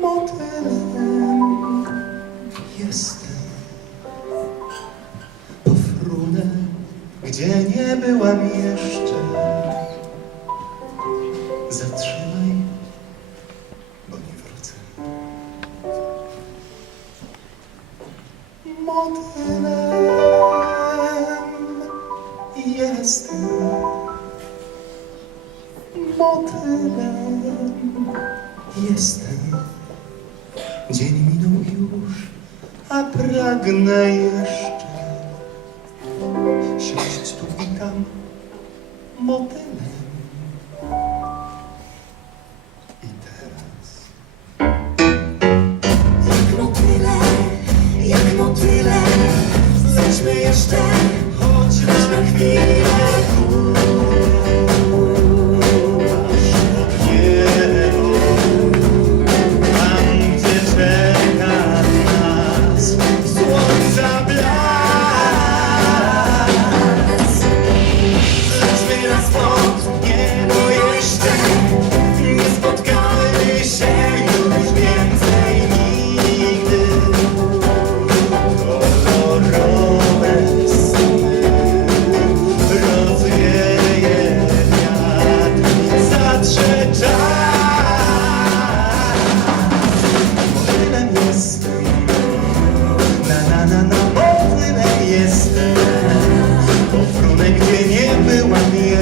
Modelem jestem po frudę, gdzie nie byłam jeszcze. Zatrzymaj, bo nie wrócę. Modelem jestem motylem jestem. Dzień minął już, a pragnę jeszcze siedzieć tu i tam motylem.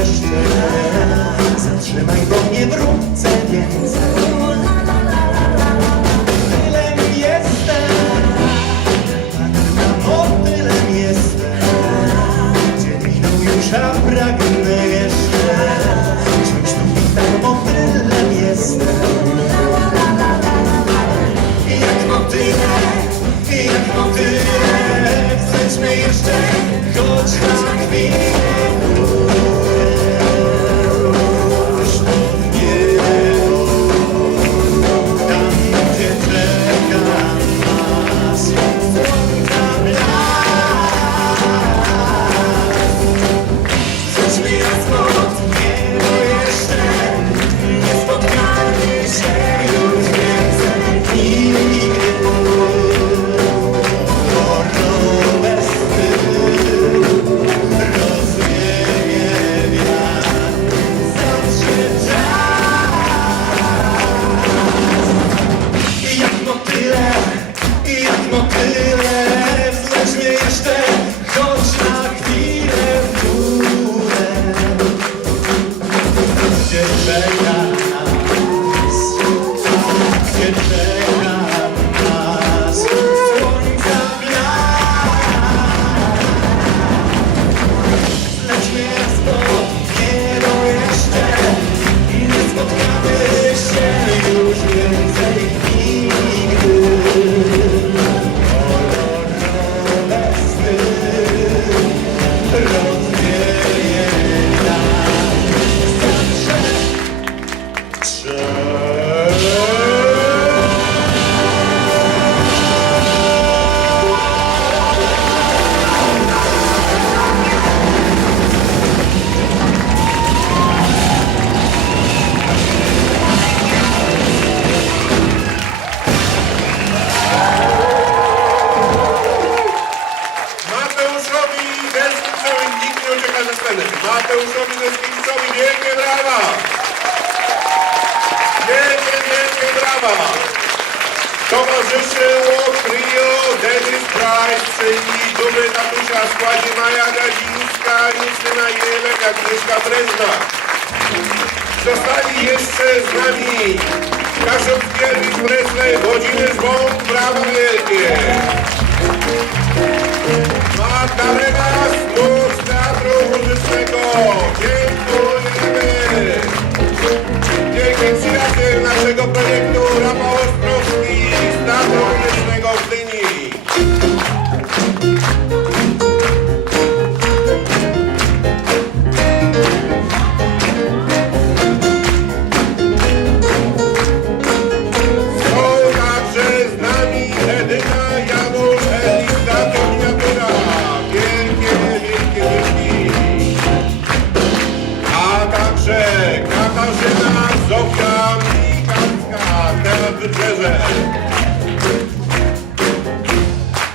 jeszcze raz Zatrzymaj, bo nie wrócę. Pańscy i Dumy Tatusia w składzie Maja Gadzińska, Justyna Jelek, Agnieszka Brezna. Zostali jeszcze z nami Kaszub Kierwicz, Breslew, Włodzimierz Bąk, Brawo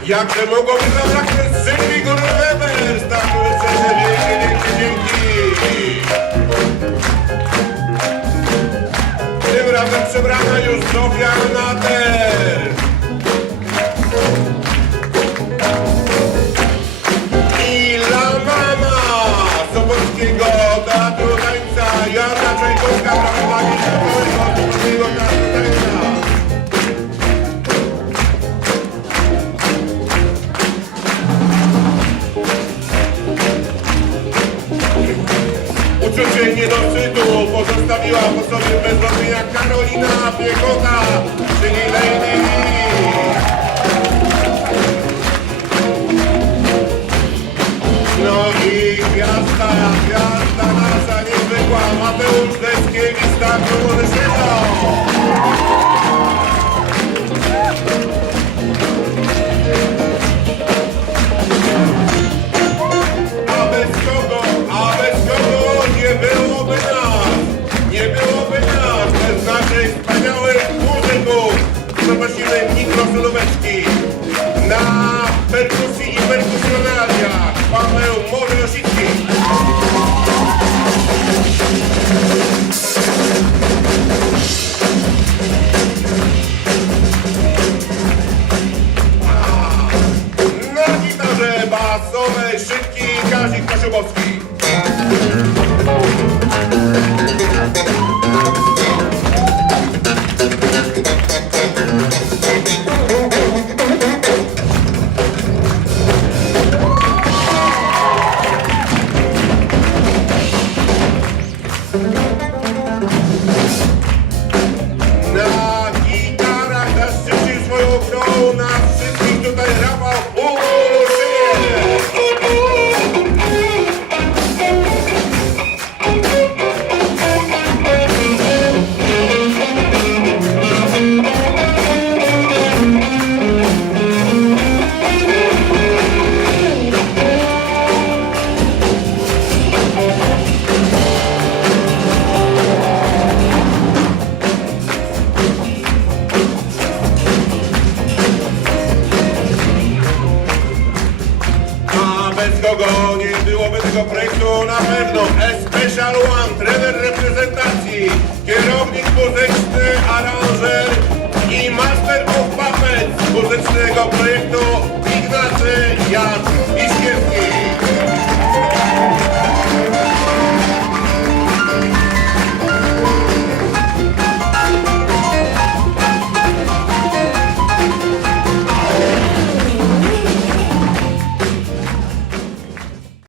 Jakże mogłoby zabraknąć Sylwii Górny-Weber! Tak wycenie wielkie, wielkie dzięki! Tym razem przebrana już Zofia Nader! Não abre os dois que. must be kogo nie byłoby tego projektu na pewno. Especial One, trener reprezentacji, kierownik muzyczny, aranżer i master of puppets muzycznego projektu Ignacy Jan Iśkiewski.